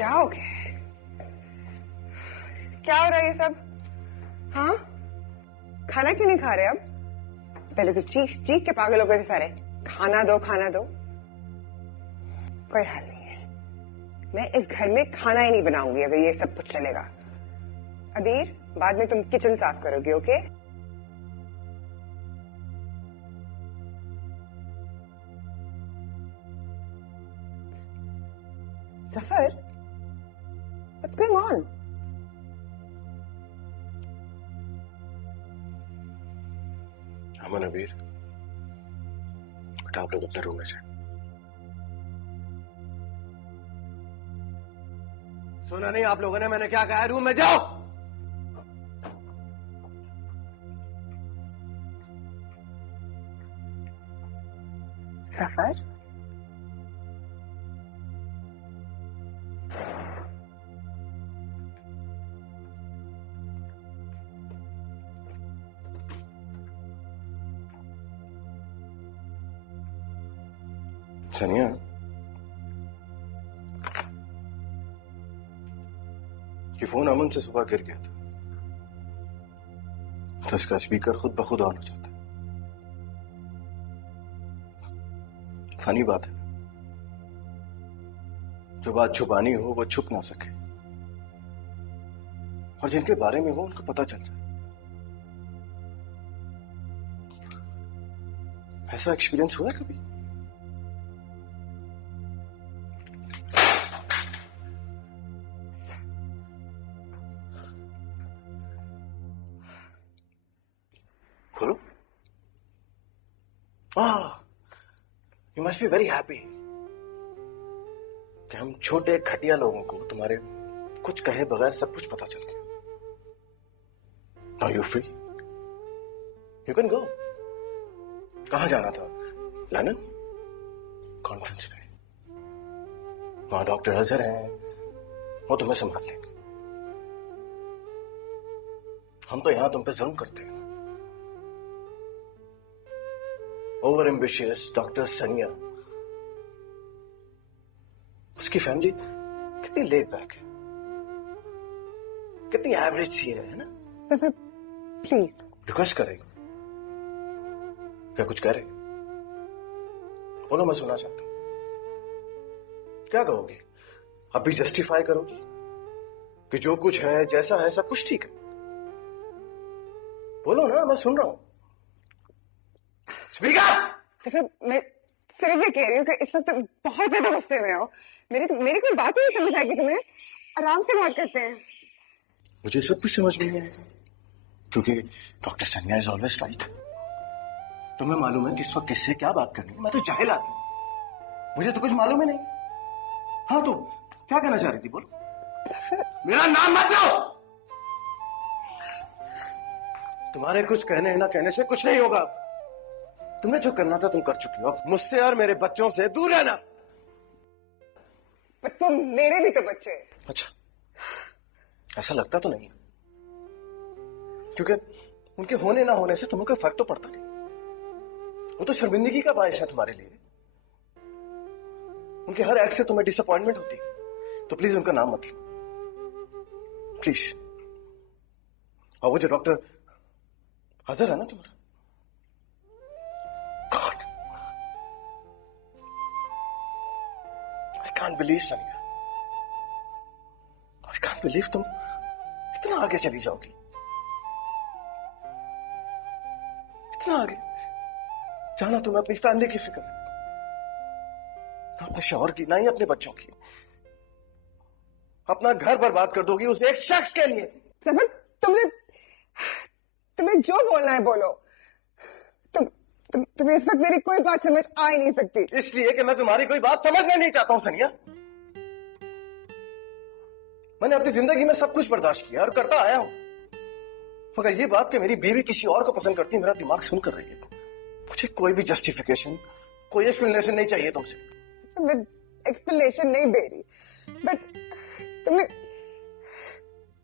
क्या हो गया? क्या हो रहा है ये सब? हाँ, खाना क्यों नहीं खा रहे अब? पहले तो चीख चीख के पागल हो गए थे सारे, खाना दो खाना दो। कोई हाल नहीं है, मैं इस घर में खाना ही नहीं बनाऊंगी अगर ये सब कुछ चलेगा। अबीर, बाद में तुम किचन साफ करोगे, okay? Suffer, what's going on? अमन, अबीर, बेटा आप लोग अपने रूम में जाए। सुना नहीं आप लोगों ने मैंने क्या कहा? रूम में जाओ। सफर, सनिया, ये फोन अमन से सुबह गिर गया था, तो इसका स्पीकर खुद ब खुद ऑन हो जाता है। फनी बात है, जो बात छुपानी हो वो छुप ना सके, और जिनके बारे में हो उनको पता चल जाए। ऐसा एक्सपीरियंस हुआ है कभी? खोलो। You must be very happy कि हम छोटे खटिया लोगों को तुम्हारे कुछ कहे बगैर सब कुछ पता चल गया। Now you free, you can go. कहां जाना था? लंदन कॉन्फ्रेंस में। वहां डॉक्टर अजहर हैं, वो तुम्हें संभाल लेंगे। हम तो यहां तुम पे जुल्म करते हैं। ओवर एम्बिशियस डॉक्टर सनिया, उसकी फैमिली कितनी लेट बैक है, कितनी एवरेज सी है ना? प्लीज रिक्वेस्ट करेगा। क्या कुछ कह रहे? बोलो, मैं सुनना चाहता हूं। क्या कहोगी? अब भी जस्टिफाई करोगी कि जो कुछ है जैसा है सब कुछ ठीक है? बोलो ना, मैं सुन रहा हूं। स्पीकर! मैं सिर्फ ये कह रही हूँ कि इस वक्त बहुत ज्यादा गुस्से में हो। मेरी कोई बात ही नहीं समझ आएगी तुम्हें। आराम से बात करते हैं। मुझे सब कुछ समझ में नहीं आएगा, क्योंकि डॉक्टर सनिया इज ऑलवेज राइट। तुम्हें मालूम है कि इस वक्त किससे क्या बात करनी है। मैं तो जाहिल आदमी, मुझे तो कुछ मालूम ही नहीं। हाँ, तो क्या कहना चाह रही थी? बोलो। मेरा नाम मत लो। तुम्हारे कुछ कहने ना कहने से कुछ नहीं होगा। तुमने जो करना था तुम कर चुकी हो। अब मुझसे और मेरे बच्चों से दूर रहना। पर तुम मेरे भी तो बच्चे। अच्छा, ऐसा लगता तो नहीं, क्योंकि उनके होने ना होने से तुम्हें कोई फर्क तो पड़ता नहीं। वो तो शर्मिंदगी का बायस है तुम्हारे लिए। उनके हर एक्ट से तुम्हें डिसअपॉइंटमेंट होती है, तो प्लीज उनका नाम मत लो, प्लीज। और वो जो डॉक्टर अजहर है ना तुम्हारा, गॉड, आई कांट बिलीव सनिया, आई कांट बिलीव तुम इतना आगे चली जाओगी, इतना आगे। जाना तुम्हें अपनी फैमिली की फिक्र है, ना अपने शौहर की, ना ही अपने बच्चों की। अपना घर बर्बाद कर दोगी उस एक शख्स के लिए। समझ, तुम्हें जो बोलना है बोलो। तुम्हें इस वक्त मेरी कोई बात समझ आ ही नहीं सकती। इसलिए कि मैं तुम्हारी कोई बात समझना नहीं चाहता हूं सनिया। मैंने अपनी जिंदगी में सब कुछ बर्दाश्त किया और करता आया हूं, मगर ये बात कि मेरी बीवी किसी और को पसंद करती है, मेरा दिमाग सुन कर रही है। मुझे कोई भी जस्टिफिकेशन, कोई एक्सप्लेनेशन नहीं चाहिए तुमसे। मैं एक्सप्लेनेशन नहीं दे रही, बट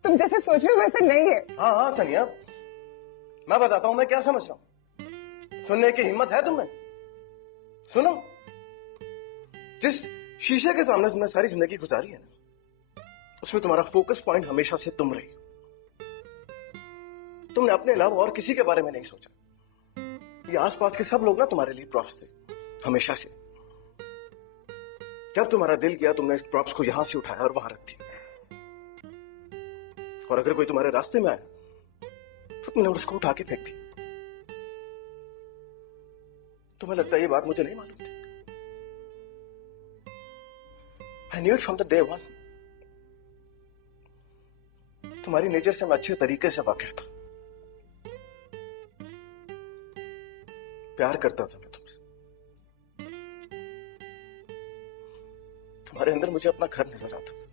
तुम जैसे सोच रहे हो वैसे नहीं है। हाँ सनिया, मैं बताता हूं मैं क्या समझ रहा हूं। सुनने की हिम्मत है तुम्हें? सुनो। जिस शीशे के सामने तुमने सारी जिंदगी गुजारी है ना, उसमें तुम्हारा फोकस पॉइंट हमेशा से तुम रही। तुमने अपने अलावा और किसी के बारे में नहीं सोचा। ये आसपास के सब लोग ना तुम्हारे लिए प्रॉप्स थे हमेशा से। जब तुम्हारा दिल किया तुमने इस प्रॉप्स को यहां से उठाया और वहां रख दिया। और अगर कोई तुम्हारे रास्ते में आया तो तुमने उसको उठा के फेंक दी। तुम्हें लगता है ये बात मुझे नहीं मालूम थी? I knew it from the day one. तुम्हारी नेचर से मैं अच्छे तरीके से वाकिफ था। प्यार करता था मैं तुमसे। तुम्हारे अंदर मुझे अपना घर नजर आता था।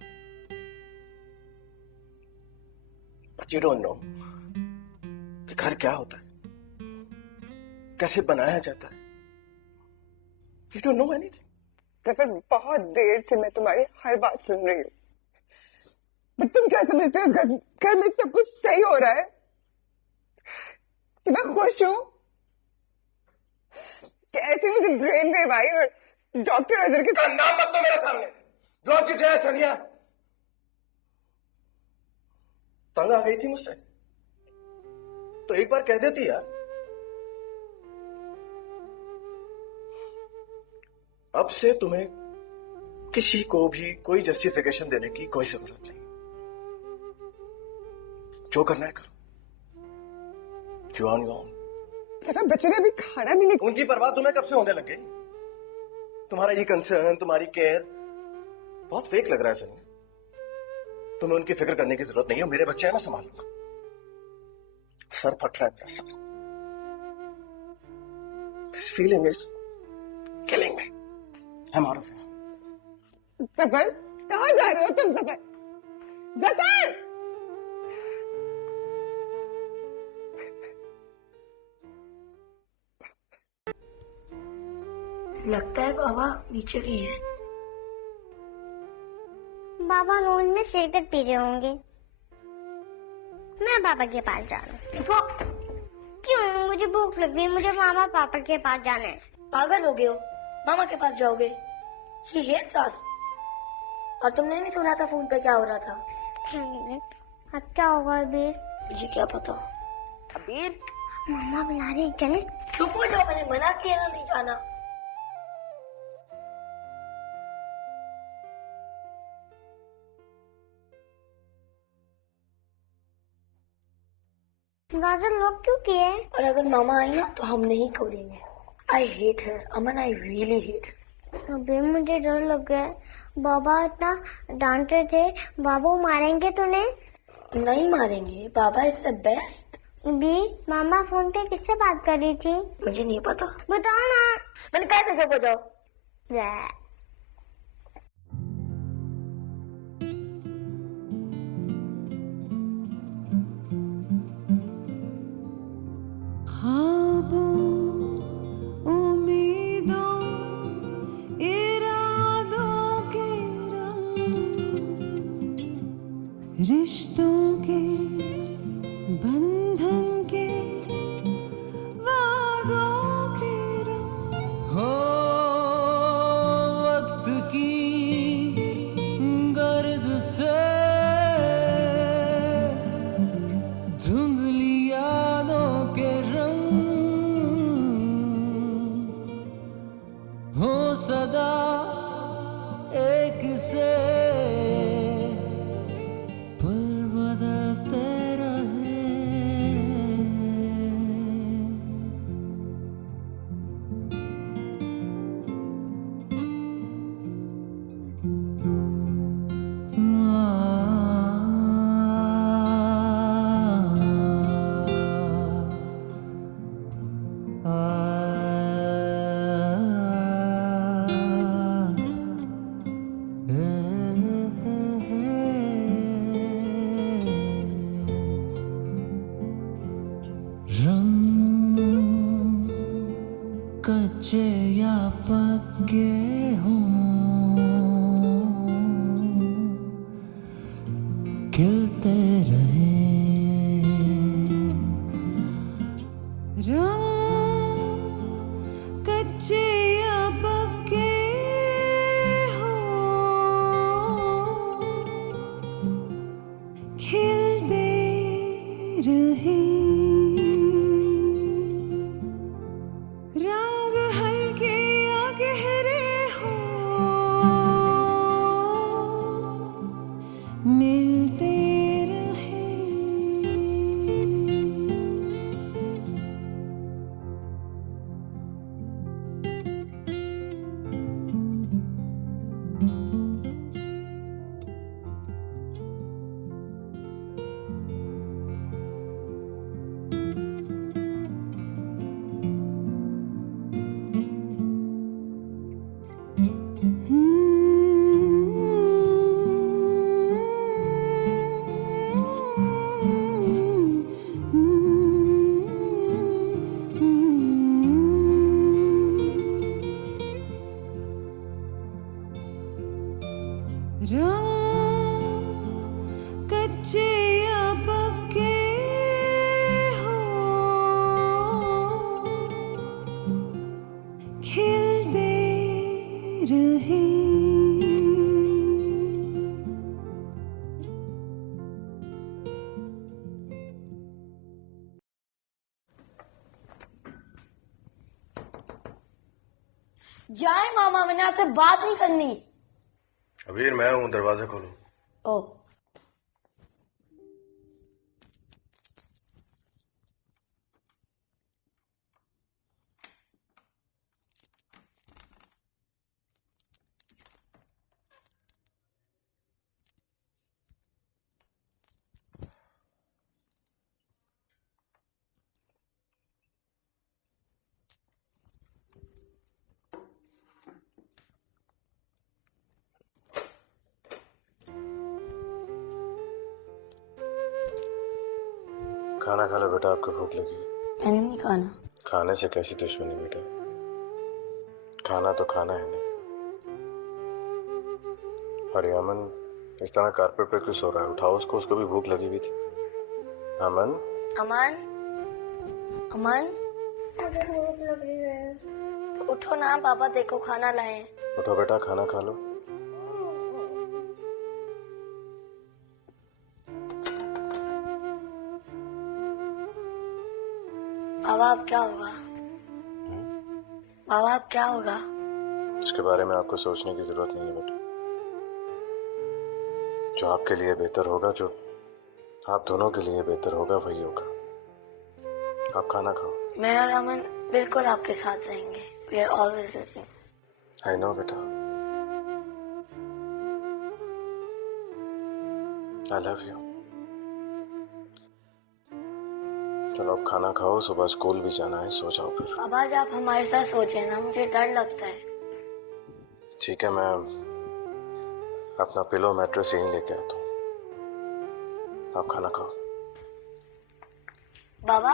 But you don't know कि घर क्या होता है, कैसे बनाया जाता है। You don't know anything. सफर, बहुत देर से मैं तुम्हारी हर बात सुन रही हूँ। बट तुम क्या समझते हो घर में सब कुछ सही हो रहा है? कि मैं खुश हूँ? कि ऐसे मुझे ब्रेन वेव आई और डॉक्टर अजहर के का नाम मत लो मेरे सामने। डोंट यू डेयर सनिया। तंग आ गई थी मुझसे तो एक बार कह देती यार। अब से तुम्हें किसी को भी कोई जस्टिफिकेशन देने की कोई जरूरत नहीं। जो करना है करो। जो बच्चे ने अभी खाना भी नहीं। उनकी परवाह तुम्हें कब से होने लग गई? तुम्हारा ये कंसर्न, तुम्हारी केयर बहुत फेक लग रहा है सनी। तुम्हें उनकी फिक्र करने की जरूरत नहीं है। मेरे बच्चे हैं, मैं संभाल लूंगा। सर फट रहा है मेरा sir. This feeling is killing me. I'm out of here. सफर, कहाँ जा रहे हो तुम? सफर, सफर! लगता है बाबा नीचे ही है। बाबा रोज में सिगरेट पी रहे होंगे। मैं पापा के पास जा रहा हूँ। क्यों? मुझे भूख लग रही है। मुझे मामा पापा के पास जाना है। पागल हो गए हो? मामा के पास जाओगे? She hates us. और तुमने नहीं सुना था फोन पे क्या हो रहा था? अब क्या होगा अबीर? मुझे क्या पता। अबीर, मामा बुला रही, चले? चुप हो जाओ, मैंने मना किया ना नहीं जाना। गाजर लॉक क्यों किए? और अगर मामा आई ना तो हम नहीं खोलेंगे। I hate her. Aman, I really hate her. अबे मुझे डर लग गया है। बाबा इतना डांटे थे। बाबू मारेंगे तो नहीं मारेंगे। बाबा इज द बेस्ट। भी मामा फोन पे किससे बात कर रही थी? मुझे नहीं पता। बताओ ना। मैंने कहा था सब हो जाओ। रिश्तों के बंधन के वादों के रंग हो वक्त की गर्द से धुंधली यादों के रंग हो सदा एक से कच्चे या पक्के हों खिलते रहें रंग कच्चे या पक्के हों रहे रंग हल्के या गहरे हो मिलते रहे रंग कच्चे या पक्के हो खिलते रहे जाए मामा, मैंने आपसे बात नहीं करनी। अबीर मैं हूं, दरवाजा खोलो। ओ खाना खा लो बेटा, आपको भूख लगी। मैंने नहीं खाना। खाने से कैसी दुश्मनी बेटा, खाना तो खाना है ना। अरे अमन इस तरह कारपेट पे क्यों सो रहा है? उठाओ उसको भी भूख लगी हुई थी। अमन अमन, अमन मुझे भूख लग रही है। उठो ना, पापा देखो खाना लाए। उठो बेटा, खाना खा लो। बाबा अब क्या होगा? बाबा अब क्या होगा? इसके बारे में आपको सोचने की जरूरत नहीं है बेटा। जो आपके लिए बेहतर होगा, जो आप दोनों के लिए बेहतर होगा, वही होगा। आप खाना खाओ। मैं और अमन बिल्कुल आपके साथ रहेंगे। We are always listening. I know बेटा, आई लव यू। चलो अब खाना खाओ, सुबह स्कूल भी जाना है, सो जाओ फिर। बाबा आज आप हमारे साथ सोचे ना, मुझे डर लगता है। ठीक है, मैं अपना पिलो मैट्रेस यहीं लेके आता हूँ। आप खाना खाओ। बाबा,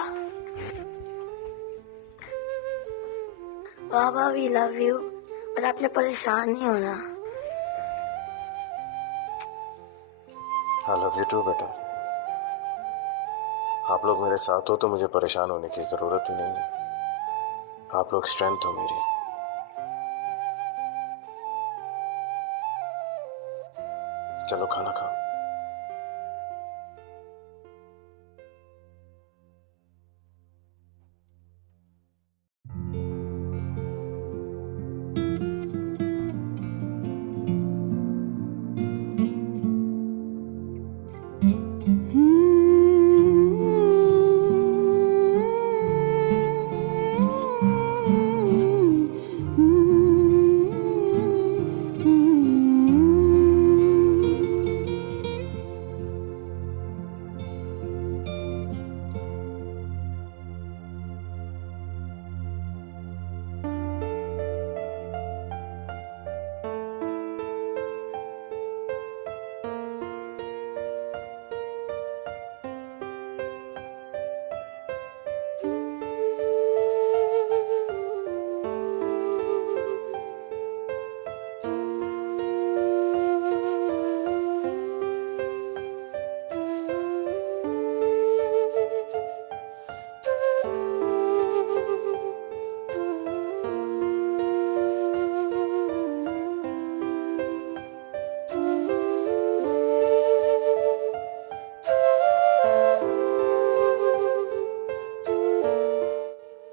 बाबा वी लव यू, और आपने परेशान नहीं होना। आई लव यू टू बेटा। आप लोग मेरे साथ हो तो मुझे परेशान होने की जरूरत ही नहीं है। आप लोग स्ट्रेंथ हो मेरी। चलो खाना खाओ।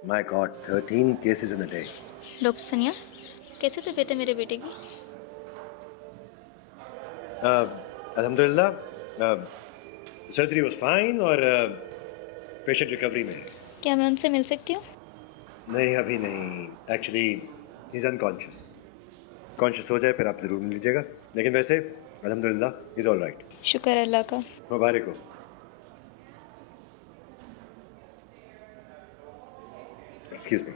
My God, 13 cases in a day. Doctor सनिया, कैसे तबीयत है मेरे बेटे की? Alhamdulillah, surgery was fine और patient recovery में है. क्या मैं उनसे मिल सकती हूँ? नहीं, अभी नहीं. Actually, he's unconscious. Conscious हो जाए फिर आप जरूर मिल लीजिएगा. लेकिन वैसे, Alhamdulillah, he's all right. शुक्र है अल्लाह का. मुबारक हो. Excuse me.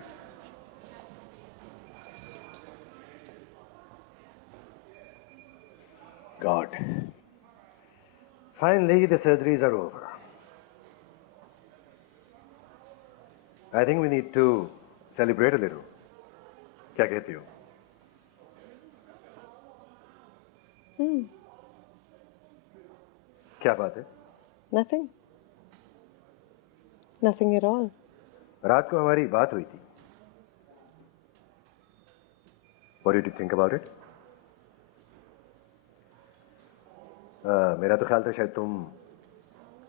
God. Finally, the surgeries are over. I think we need to celebrate a little. क्या कहती हो? क्या बात है? Nothing. Nothing at all. रात को हमारी बात हुई थी. What did you think about it? मेरा तो ख्याल था शायद तुम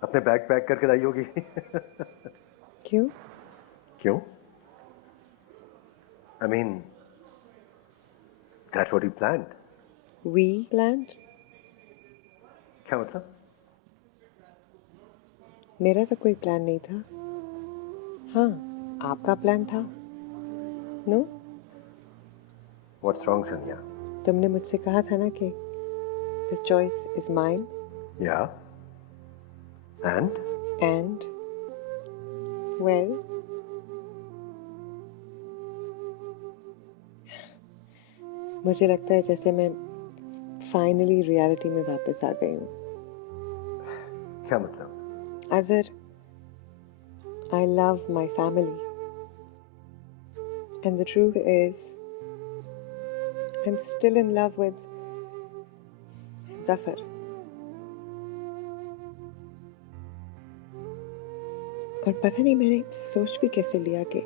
अपने बैग पैक करके लाई होगी. क्यों? क्यों? I mean, that's what you planned. We planned? क्या मतलब? मेरा तो कोई प्लान नहीं था. हाँ, आपका प्लान था. नो? What's wrong, Sanya? तुमने मुझसे कहा था ना कि the choice is mine. Yeah. And? And, well, मुझे लगता है जैसे मैं फाइनली रियलिटी में वापस आ गई हूँ. क्या मतलब? Azhar, I love my family. And the truth is, I'm still in love with Zafar. और पता नहीं मैंने सोच भी कैसे लिया कि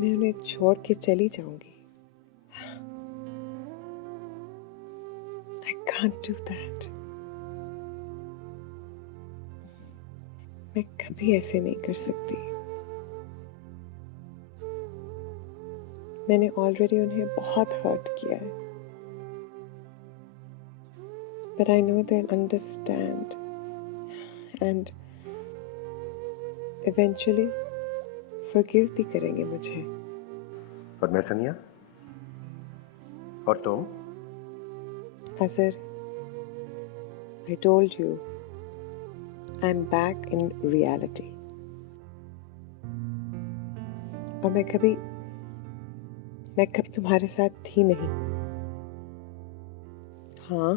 मैं उन्हें छोड़ के चली जाऊंगी. I can't do that. मैं कभी ऐसे नहीं कर सकती. मैंने ऑलरेडी उन्हें बहुत हर्ट किया है. But I know they'll understand. And eventually forgive भी करेंगे मुझे. और मैं सनिया? और तुम? Azhar, I told you, I'm back in reality. और मैं कभी तुम्हारे साथ थी नहीं. हाँ,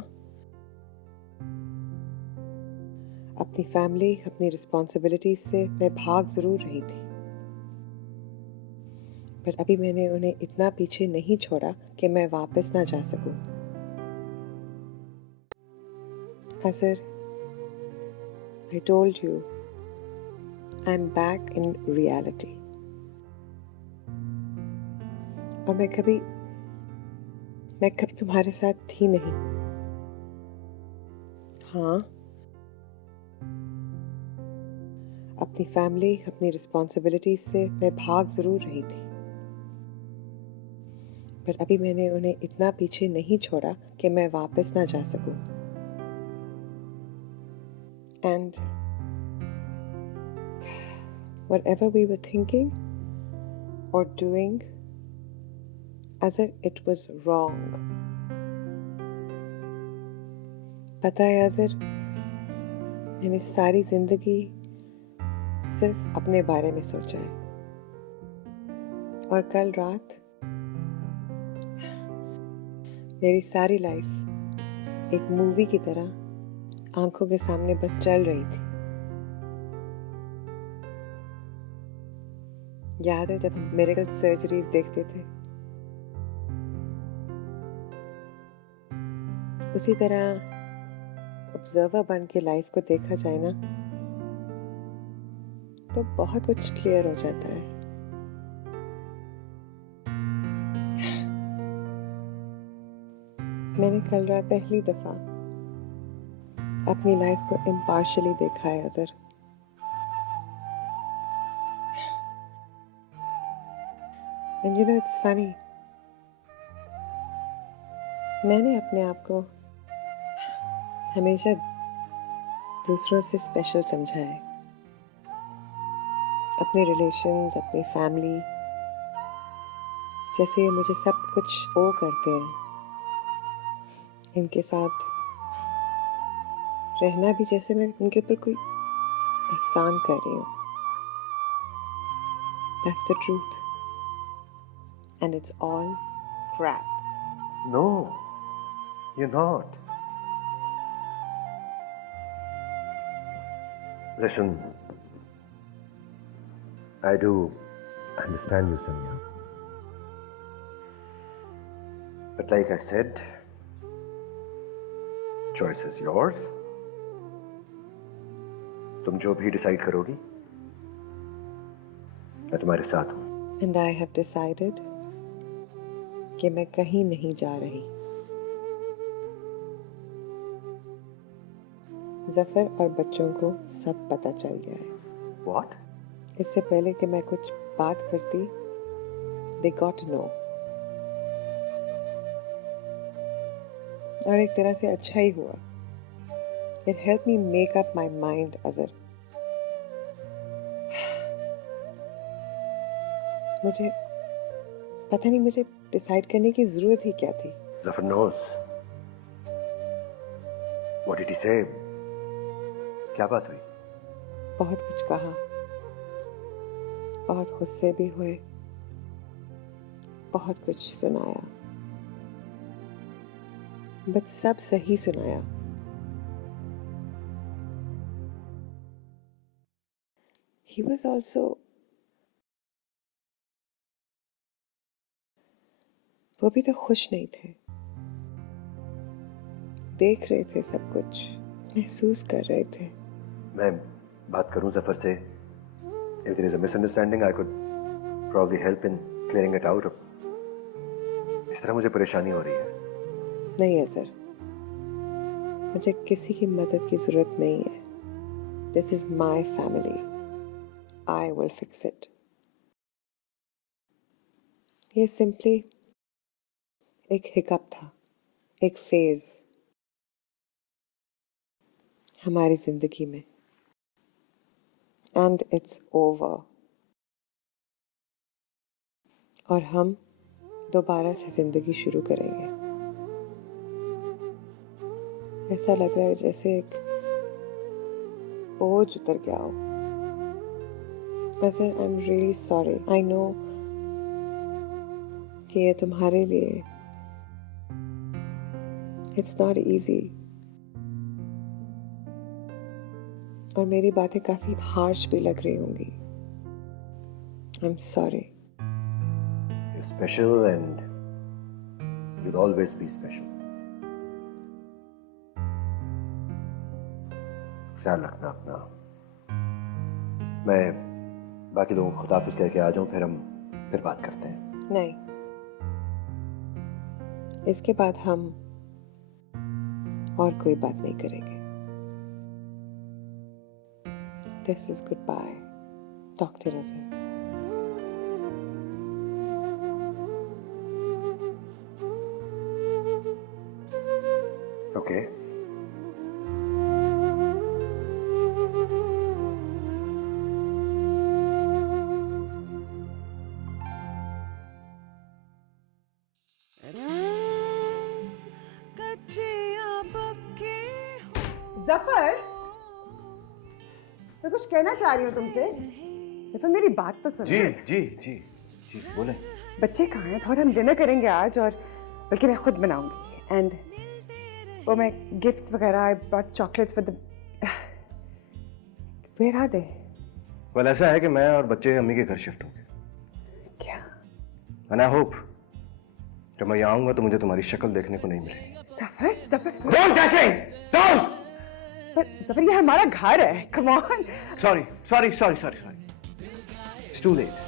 अपनी फैमिली, अपनी रिस्पॉन्सिबिलिटीज से मैं भाग जरूर रही थी. पर अभी मैंने उन्हें इतना पीछे नहीं छोड़ा कि मैं वापस ना जा सकूं. Azhar, I told you, I'm back in reality. और मैं कभी तुम्हारे साथ थी नहीं. हाँ, अपनी फैमिली, अपनी रिस्पॉन्सिबिलिटीज से मैं भाग जरूर रही थी. पर अभी मैंने उन्हें इतना पीछे नहीं छोड़ा कि मैं वापस ना जा सकूं. And whatever we were thinking or doing, Azhar, it was wrong. पता है Azhar, मैंने सारी जिंदगी सिर्फ अपने बारे में सोचा है. और कल रात मेरी सारी लाइफ एक मूवी की तरह आंखों के सामने बस चल रही थी. याद है जब हम मिरेकल सर्जरीज देखते थे? उसी तरह ऑब्जर्वर बन के लाइफ को देखा जाए ना, तो बहुत कुछ क्लियर हो जाता है. मैंने कल रात पहली दफा अपनी लाइफ को इम्पार्शली देखा है Azhar. And you know, it's funny. मैंने अपने आप को हमेशा दूसरों से स्पेशल समझा है। अपने रिलेशंस, अपनी फैमिली, जैसे ये मुझे सब कुछ ओ करते हैं, इनके साथ रहना भी जैसे मैं उनके ऊपर कोई एहसान कर रही हूँ। That's the truth. And it's all crap. No, you're not. Listen, I do understand you, Sonia. But like I said, choice is yours. तुम जो भी डिसाइड करोगी, मैं तुम्हारे साथ हूँ। And I have decided कि मैं कहीं नहीं जा रही। जफर और बच्चों को सब पता चल गया है। What? इससे पहले कि मैं कुछ बात करती, they got to know. और एक तरह से अच्छा ही हुआ। It helped me make up my mind, Azhar. मुझे पता नहीं मुझे डिसाइड करने की जरूरत ही क्या थी। Zafar knows. What did he say? क्या बात हुई? बहुत कुछ कहा, बहुत गुस्से भी हुए, बहुत कुछ सुनाया, बट सब सही सुनाया। He was also, वो भी तो खुश नहीं थे। देख रहे थे सब कुछ, महसूस कर रहे थे। मैं बात करूं जफर से। If there is a misunderstanding, I could probably help in clearing it out. इस तरह मुझे परेशानी हो रही है। नहीं है सर, मुझे किसी की मदद की जरूरत नहीं है। This is my family. I will fix it. ये simply एक हिकअप था, एक फेज हमारी जिंदगी में। And it's over. और हम दोबारा से जिंदगी शुरू करेंगे। ऐसा लग रहा है जैसे एक बोझ उतर गया हो। Azhar, I am really sorry. I know कि ये तुम्हारे लिए इट्स नॉट इजी, और मेरी बातें काफी हार्श भी लग रही होंगी। I am sorry. You're special and you'll always be special. ख्याल रखना अपना। मैं बाकी लोगों को खुदाफिज कह के आ जाऊं, फिर बात करते हैं। नहीं, इसके बाद हम और कोई बात नहीं करेंगे। This is goodbye, Dr. Azhar. Okay. Zafar, मैं कुछ कहना चाह रही हूँ तुमसे। जफर, मेरी बात तो सुनो। जी जी जी जी बोले। बच्चे कहाँ हैं? थोड़ा हम डिनर करेंगे आज, और बल्कि मैं खुद बनाऊंगी। एंड वो मैं गिफ्ट्स वगैरह, I brought chocolates for the, where are they? Well, ऐसा है कि मैं और बच्चे अम्मी के घर शिफ्ट होंगे। क्या? एंड आई होप जब मैं यहाँ आऊंगा तो मुझे तुम्हारी शक्ल देखने को नहीं मिलेगी। Zafar, Zafar, don't touch it, don't. पर जफर, ये हमारा घर है। Come on. Sorry sorry sorry sorry sorry, it's too late.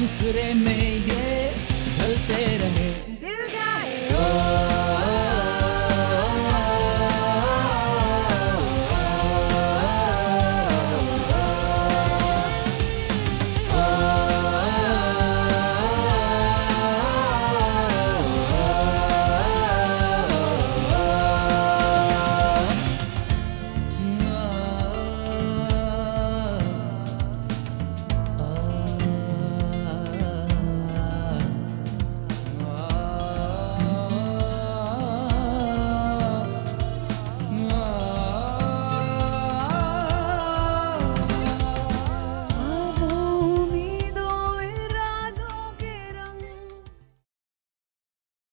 दूसरे में ये ढलते रहे।